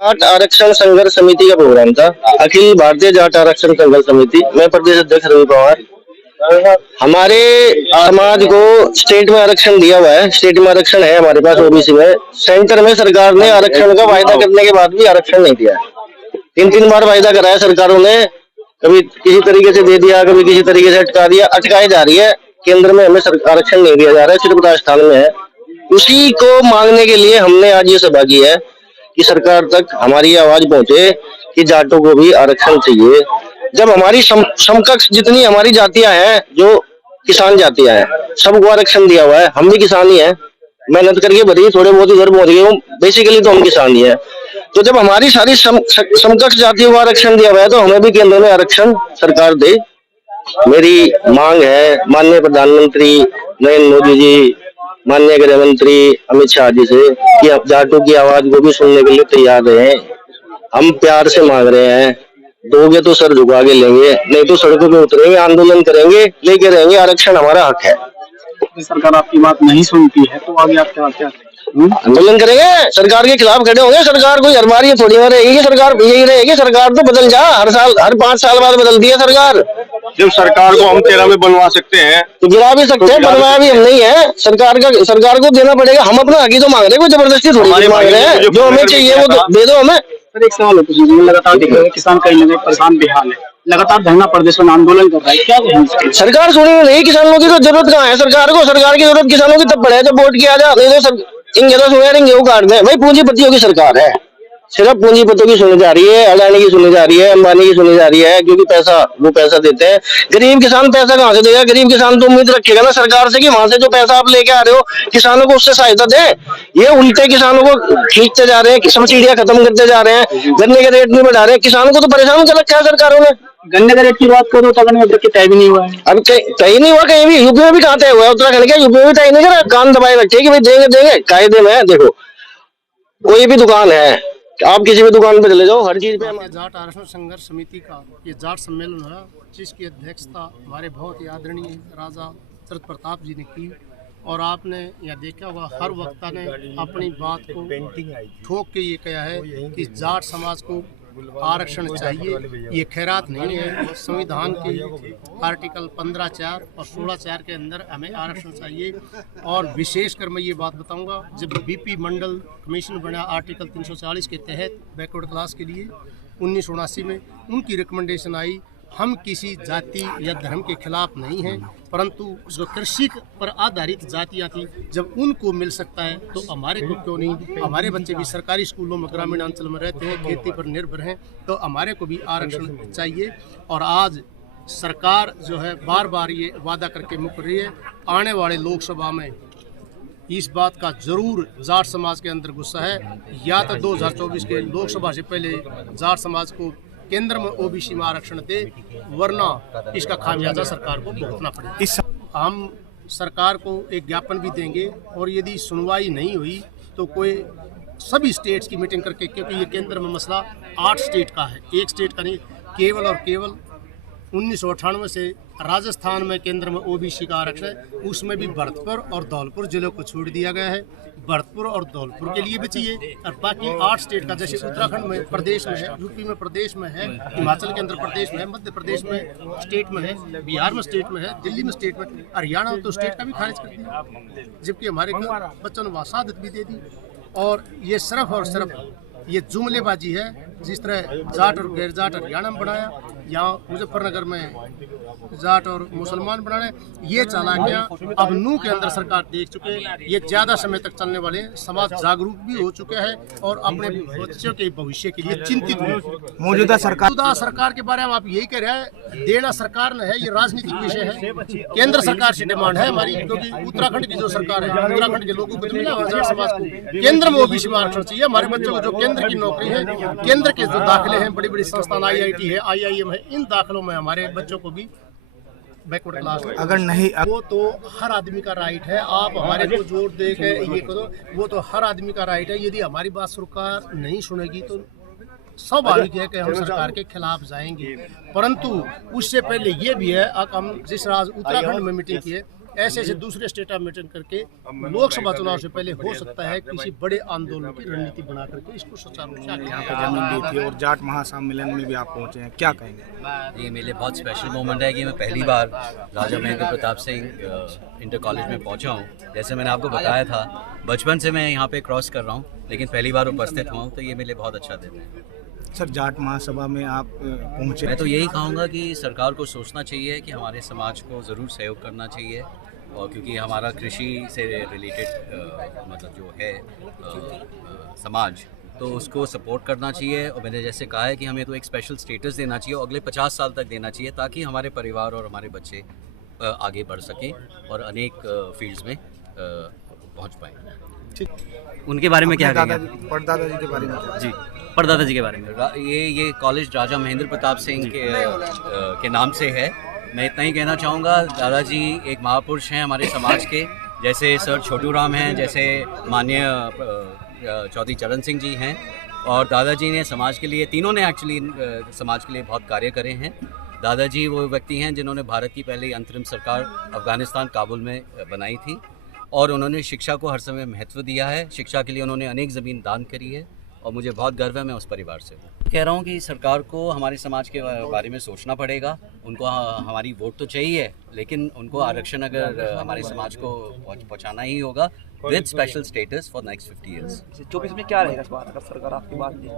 जाट आरक्षण संघर्ष समिति का प्रोग्राम था। अखिल भारतीय जाट आरक्षण संघर्ष समिति, मैं प्रदेश अध्यक्ष रवि पवार। हमारे समाज को स्टेट में आरक्षण दिया हुआ है, स्टेट में आरक्षण है हमारे पास ओबीसी में। सेंटर में सरकार ने आरक्षण का वायदा करने के बाद भी आरक्षण नहीं दिया है। 3-3 बार वायदा कराया सरकारों ने, कभी किसी तरीके से दे दिया, कभी किसी तरीके से अटका दिया, अटकाई जा रही है। केंद्र में हमें आरक्षण नहीं दिया जा रहा है, सिर्फ राजस्थान में है। उसी को मांगने के लिए हमने आज ये सभा की है कि सरकार तक हमारी आवाज पहुंचे कि जाटों को भी आरक्षण चाहिए। जब हमारी समकक्ष जितनी हमारी जातियां हैं, जो किसान जातियां हैं, सबको आरक्षण दिया हुआ है। हम भी किसान ही हैं, मेहनत करके भरी थोड़े बहुत ही घर पहुंच गए हूँ, बेसिकली तो हम किसान ही हैं। तो जब हमारी सारी समकक्ष जातियों को आरक्षण दिया हुआ है, तो हमें भी केंद्र में आरक्षण सरकार दे। मेरी मांग है माननीय प्रधानमंत्री नरेंद्र मोदी जी, माननीय गृह मंत्री अमित शाह जी से कि आप जाटों की आवाज को भी सुनने के लिए तैयार रहे। हम प्यार से मांग रहे हैं, दोगे तो सर झुका के लेंगे, नहीं तो सड़कों पे उतरेंगे, आंदोलन करेंगे, लेके रहेंगे। आरक्षण हमारा हक है। सरकार आपकी बात नहीं सुनती है तो आगे आप क्या करेंगे? आंदोलन करेंगे, सरकार के खिलाफ खड़े होंगे। सरकार कोई हर बार ये थोड़ी रहेगी कि सरकार यही रहेगी। सरकार तो बदल जा, हर साल, हर 5 साल बाद बदलती है सरकार। जब सरकार को हम 13 में बनवा सकते हैं तो गिरा भी सकते हैं, बनवाया भी हम नहीं है। सरकार को देना पड़ेगा। हम अपना हक ही तो मांग रहे हैं, कोई जबरदस्ती थोड़ी मांग रहे हैं। जो हमें चाहिए वो दे दो हमें। सर एक सवाल है, लगातार देख रहे हैं किसान कहीं ना कहीं परेशान बेहाल है, लगातार धरना प्रदर्शन आंदोलन कर रहा है, क्या कहेंगे? सरकार सुनी नहीं, किसानों की तो जरूरत कहाँ है सरकार को? सरकार की जरूरत किसानों की तब पड़े जब वोट किया जाए। नहीं तो इन ज्यादा सुने गेहूं काट दें। भाई पूंजीपतियों की सरकार है, सिर्फ पूंजीपतियों की सुनी जा रही है, अडानी की सुनी जा रही है, अंबानी की सुनी जा रही है, क्योंकि वो पैसा देते हैं। गरीब किसान पैसा कहाँ से देगा? गरीब किसान तो उम्मीद रखेगा ना सरकार से कि वहां से जो पैसा आप लेके आ रहे हो किसानों को उससे सहायता दे। ये उल्टे किसानों को खींचते जा रहे हैं, सब्सिडियां खत्म करते जा रहे हैं, गन्ने के रेट नहीं बढ़ा रहे हैं। किसानों को तो परेशान कर रखा है सरकारों ने। गन्ने का रेट की बात करो तो गन्ने का रेट तय भी नहीं हुआ है। अब कहीं नहीं हुआ, कहीं भी। यूपी में भी कहाँ तय हुआ है? उत्तराखंड के यूपी में भी तय नहीं करा। कान दबाए रखे कि भाई देंगे देंगे, कायदे में है। देखो कोई भी दुकान है, आप किसी भी दुकान पे चले जाओ, हर चीज पे। जाट आरक्षण संघर्ष समिति का ये जाट सम्मेलन है, जिसकी अध्यक्षता हमारे बहुत ही आदरणीय राजा शरद प्रताप जी ने की। और आपने यह देखा होगा, हर वक्ता ने अपनी बात को ठोक के ये कहा है कि जाट समाज को आरक्षण चाहिए। ये खैरात नहीं है। संविधान के आर्टिकल 15(4) और 16(4) के अंदर हमें आरक्षण चाहिए। और विशेषकर मैं ये बात बताऊंगा, जब बीपी मंडल कमीशन बना आर्टिकल 340 के तहत बैकवर्ड क्लास के लिए 1979 में, उनकी रिकमेंडेशन आई। हम किसी जाति या धर्म के खिलाफ नहीं हैं, परंतु जो कृषि पर आधारित जातियां थी, जब उनको मिल सकता है तो हमारे को क्यों नहीं? हमारे बच्चे भी सरकारी स्कूलों में ग्रामीण अंचल में रहते हैं, खेती पर निर्भर हैं, तो हमारे को भी आरक्षण चाहिए। और आज सरकार जो है बार बार ये वादा करके मुकर रही है। आने वाले लोकसभा में इस बात का जरूर जाट समाज के अंदर गुस्सा है, या तो 2024 के लोकसभा से पहले जाट समाज को केंद्र में ओबीसी में आरक्षण दे, वरना इसका खामियाजा सरकार को भुगतना पड़ेगा। हम सरकार को एक ज्ञापन भी देंगे, और यदि सुनवाई नहीं हुई तो कोई सभी स्टेट्स की मीटिंग करके, क्योंकि ये केंद्र में मसला 8 स्टेट का है, एक स्टेट का नहीं। केवल और केवल 1998 से राजस्थान में केंद्र में ओबीसी का आरक्षण है, उसमें भी भरतपुर और धौलपुर जिलों को छोड़ दिया गया है। भरतपुर और धौलपुर के लिए भी चाहिए, और बाकी 8 स्टेट का, जैसे उत्तराखंड में प्रदेश में है, यूपी में प्रदेश में है, हिमाचल के अंदर प्रदेश में है, मध्य प्रदेश में स्टेट में है, बिहार में स्टेट में है, दिल्ली में स्टेट में, हरियाणा में तो स्टेट का भी खारिज कर दिया, जबकि हमारे बच्चों ने वसादत भी दे दी। और ये सिर्फ और सिर्फ ये जुमलेबाजी है। जिस तरह जाट और गैर जाट हरियाणा में बनाया, यहाँ मुजफ्फरनगर में जाट और मुसलमान बनाने, ये चालाकियाँ अब नू के अंदर सरकार देख चुके हैं। ये ज़्यादा समय तक चलने वाले, समाज जागरूक भी हो चुका है और अपने बच्चों के भविष्य के लिए चिंतित है। मौजूदा सरकार के बारे में आप यही कह रहे हैं, देना सरकार ने है, ये राजनीतिक विषय है। केंद्र सरकार से डिमांड है हमारी, क्योंकि उत्तराखंड की जो सरकार है, उत्तराखंड के लोगों को जाट समाज को केंद्र में ओबीसी में आरक्षण चाहिए। हमारे बच्चों को जो केंद्र की नौकरी है, केंद्र के जो दाखिले हैं, बड़ी बड़ी संस्थान IIT है, IIM है, इन दाखिलों में हमारे बच्चों को भी बैकवर्ड क्लास अगर नहीं, वो तो हर आदमी का राइट है। आप हमारे को जोर दे के ये करो, वो तो हर आदमी का राइट है। यदि हमारी बात सरकार नहीं सुनेगी तो स्वाभाविक है कि हम सरकार के खिलाफ जाएंगे। परंतु उससे पहले ये भी है, हम जिस उत्तराखंड में मीटिंग की है, ऐसे ऐसे दूसरे स्टेट मीटिंग करके लोकसभा चुनाव से पहले हो सकता है किसी बड़े आंदोलन की रणनीति बना करके इसको सुचारू रूप से आगे यहाँ पे जन्म दी थी और जाट महासम्मेलन में भी आप पहुँचे हैं, क्या कहेंगे? ये मेरे लिए बहुत स्पेशल मोमेंट है कि मैं पहली बार राजा महेंद्र प्रताप सिंह इंटर कॉलेज में पहुंचा हूं। जैसे मैंने आपको बताया था, बचपन से मैं यहाँ पे क्रॉस कर रहा हूं, लेकिन पहली बार उपस्थित हुआ हूं, तो ये मेरे लिए बहुत अच्छा दिन है। सर, जाट महासभा में आप पहुँचे, मैं तो यही कहूँगा कि सरकार को सोचना चाहिए कि हमारे समाज को ज़रूर सहयोग करना चाहिए, और क्योंकि हमारा कृषि से रिलेटेड मतलब जो है समाज, तो उसको सपोर्ट करना चाहिए। और मैंने जैसे कहा है कि हमें तो एक स्पेशल स्टेटस देना चाहिए और अगले 50 साल तक देना चाहिए, ताकि हमारे परिवार और हमारे बच्चे आगे बढ़ सकें और अनेक फील्ड्स में पहुंच पाएँ। उनके बारे में क्या दादा कहेंगे? परदादा जी के बारे में क्या? जी, परदादा जी के बारे में। ये कॉलेज राजा महेंद्र प्रताप सिंह के नाम से है। मैं इतना ही कहना चाहूँगा, दादाजी एक महापुरुष हैं हमारे समाज के, जैसे सर छोटू राम हैं, जैसे माननीय चौधरी चरण सिंह जी हैं, और दादाजी ने समाज के लिए, तीनों ने एक्चुअली समाज के लिए बहुत कार्य करे हैं। दादाजी वो व्यक्ति हैं जिन्होंने भारत की पहली अंतरिम सरकार अफ़गानिस्तान काबुल में बनाई थी, और उन्होंने शिक्षा को हर समय महत्व दिया है। शिक्षा के लिए उन्होंने अनेक ज़मीन दान करी है, और मुझे बहुत गर्व है, मैं उस परिवार से हूँ। कह रहा हूँ कि सरकार को हमारे समाज के बारे में सोचना पड़ेगा। उनको हमारी वोट तो चाहिए, लेकिन उनको आरक्षण अगर हमारे समाज को पहुँचाना ही होगा with special status for next 50 years. 24 में क्या रहेगा इस बार अगर सरकार आपकी बात नहीं